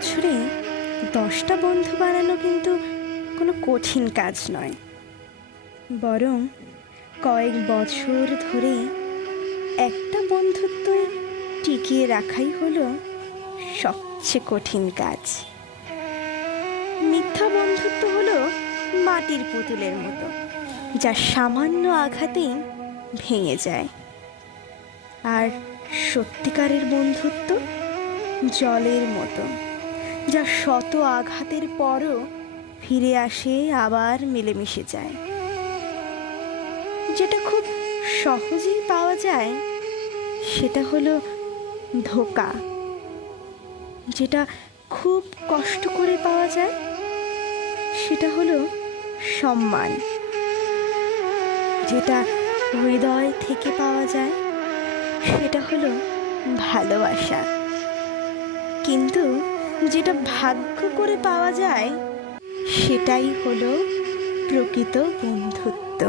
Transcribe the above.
বছরে 10টা বন্ধু বানানো কিন্তু কোনো কঠিন কাজ নয়, বরং কয়েক বছর ধরে একটা বন্ধুত্ব টিকিয়ে রাখাই হলো সবচেয়ে কঠিন কাজ। মিথ্যা বন্ধুত্ব হলো মাটির পুতুলের মতো, যা সামান্য আঘাতেই ভেঙে যায়। আর সত্যিকারের বন্ধুত্ব জলের মতো, যা শত আঘাতের পরও ফিরে আসে, আবার মিলেমিশে যায়। যেটা খুব সহজেই পাওয়া যায় সেটা হলো ধোঁকা, যেটা খুব কষ্ট করে পাওয়া যায় সেটা হলো সম্মান, যেটা হৃদয় থেকে পাওয়া যায় সেটা হলো ভালোবাসা, কিন্তু যেটা ভাগ্য করে পাওয়া যায় সেটাই হলো প্রকৃত বন্ধুত্ব।